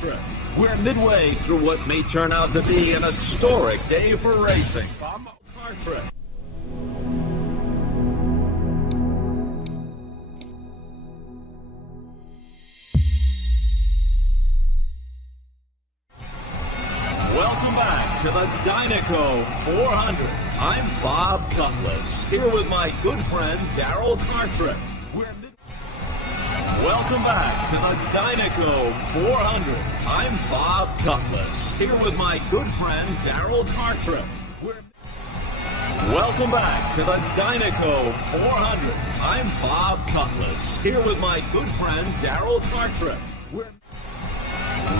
Trip. We're midway through what may turn out to be an historic day for racing. Car Trip. Welcome back to the Dynaco 400. I'm Bob Cutlass, here with my good friend Darryl Cartrip. Welcome back to the Dynaco 400. I'm Bob Cutlass, here with my good friend Darryl Cartrip. Welcome back to the Dynaco 400. I'm Bob Cutlass, here with my good friend Darryl Cartrip.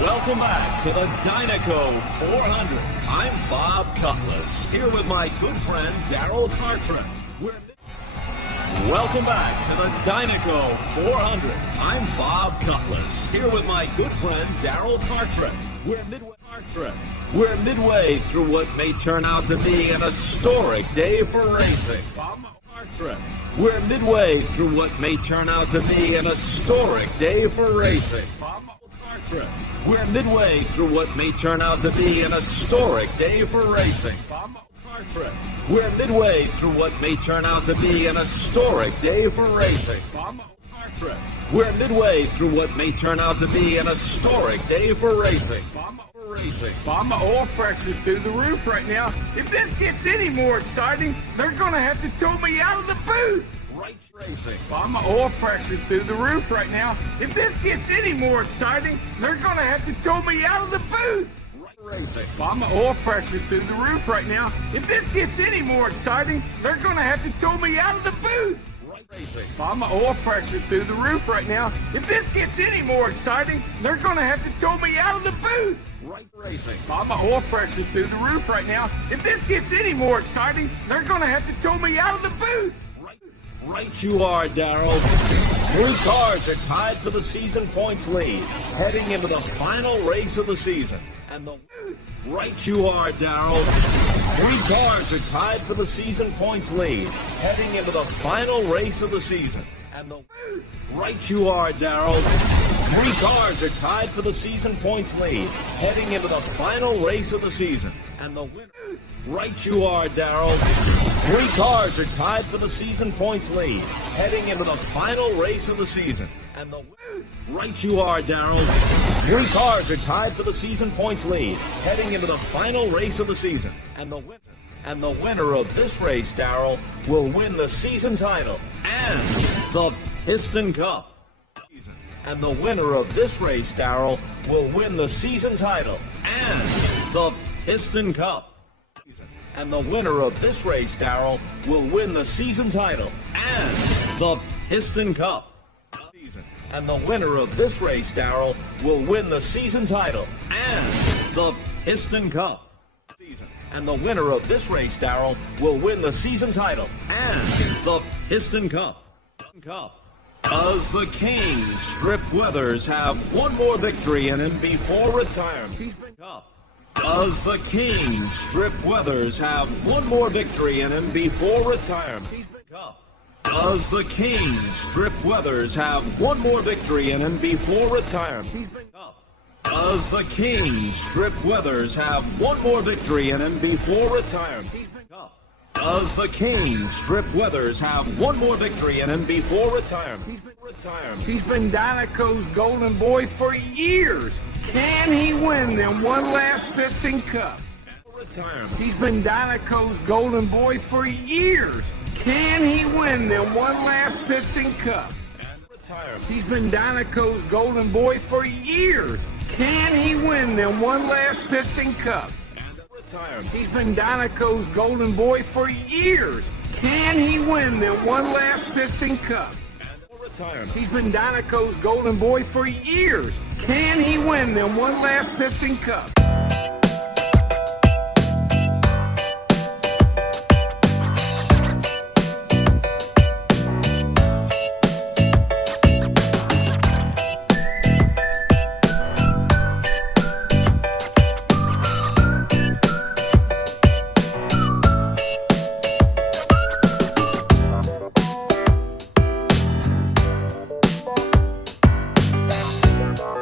Welcome back to the Dynaco 400. I'm Bob Cutlass, here with my good friend Darryl Cartrip. Welcome back to the Dynaco 400. I'm Bob Cutlass, here with my good friend Darryl Cartrip. We're midway through what may turn out to be an historic day for racing. We're midway through what may turn out to be an historic day for racing. We're midway through what may turn out to be an historic day for racing. We're midway through what may turn out to be an historic day for racing. We're midway through what may turn out to be an historic day for racing. Bob, my oil pressure's through the roof right now. If this gets any more exciting, they're going to have to tow me out of the booth. Bob, my oil pressure's through the roof right now. If this gets any more exciting, they're going to have to tow me out of the booth. Bob, my oil pressure's through the roof right now. If this gets any more exciting, they're going to have to tow me out of the booth. Bob, my oil pressure's through the roof right now. If this gets any more exciting, they're going to have to tow me out of the booth. Bob, my oil pressure's through the roof right now. If this gets any more exciting, they're going to have to tow me out of the booth. Right you are, Darryl. Three cars are tied for the season points lead, heading into the final race of the season. And right you are, Darryl. Three cars are tied for the season points lead, heading into the final race of the season. And right you are, Darryl. Three cars are tied for the season points lead, heading into the final race of the season. And the winner. Right you are, Darryl. Three cars are tied for the season points lead, heading into the final race of the season. And the right you are, Darryl. Three cars are tied for the season points lead, heading into the final race of the season. And the winner of this race, Darryl, will win the season title and the Piston Cup. And the winner of this race, Darryl, will win the season title and the Piston Cup. And the winner of this race, Darryl, will win the season title and the Piston Cup. And the winner of this race, Darryl, will win the season title and the Piston Cup. And the winner of this race, Darryl, will win the season title and the Piston Cup. Does the King Strip Weathers have one more victory in him before retirement? Does the King Strip Weathers have one more victory in him before retirement? Does the King Strip Weathers have one more victory in him before retirement? Does the King Strip Weathers have one more victory in him before retirement? Does the King Strip Weathers have one more victory in him before retirement? He's been Dynaco's golden boy for years. Can he win them one last Piston Cup? He's been Dynaco's golden boy for years. Can he win them one last Piston Cup? He's been Dynaco's golden boy for years. Can he win them one last Piston Cup? He's been Dynaco's golden boy for years. Can he win them one last Piston Cup? He's been Dynaco's golden boy for years. Can he win them one last Piston Cup?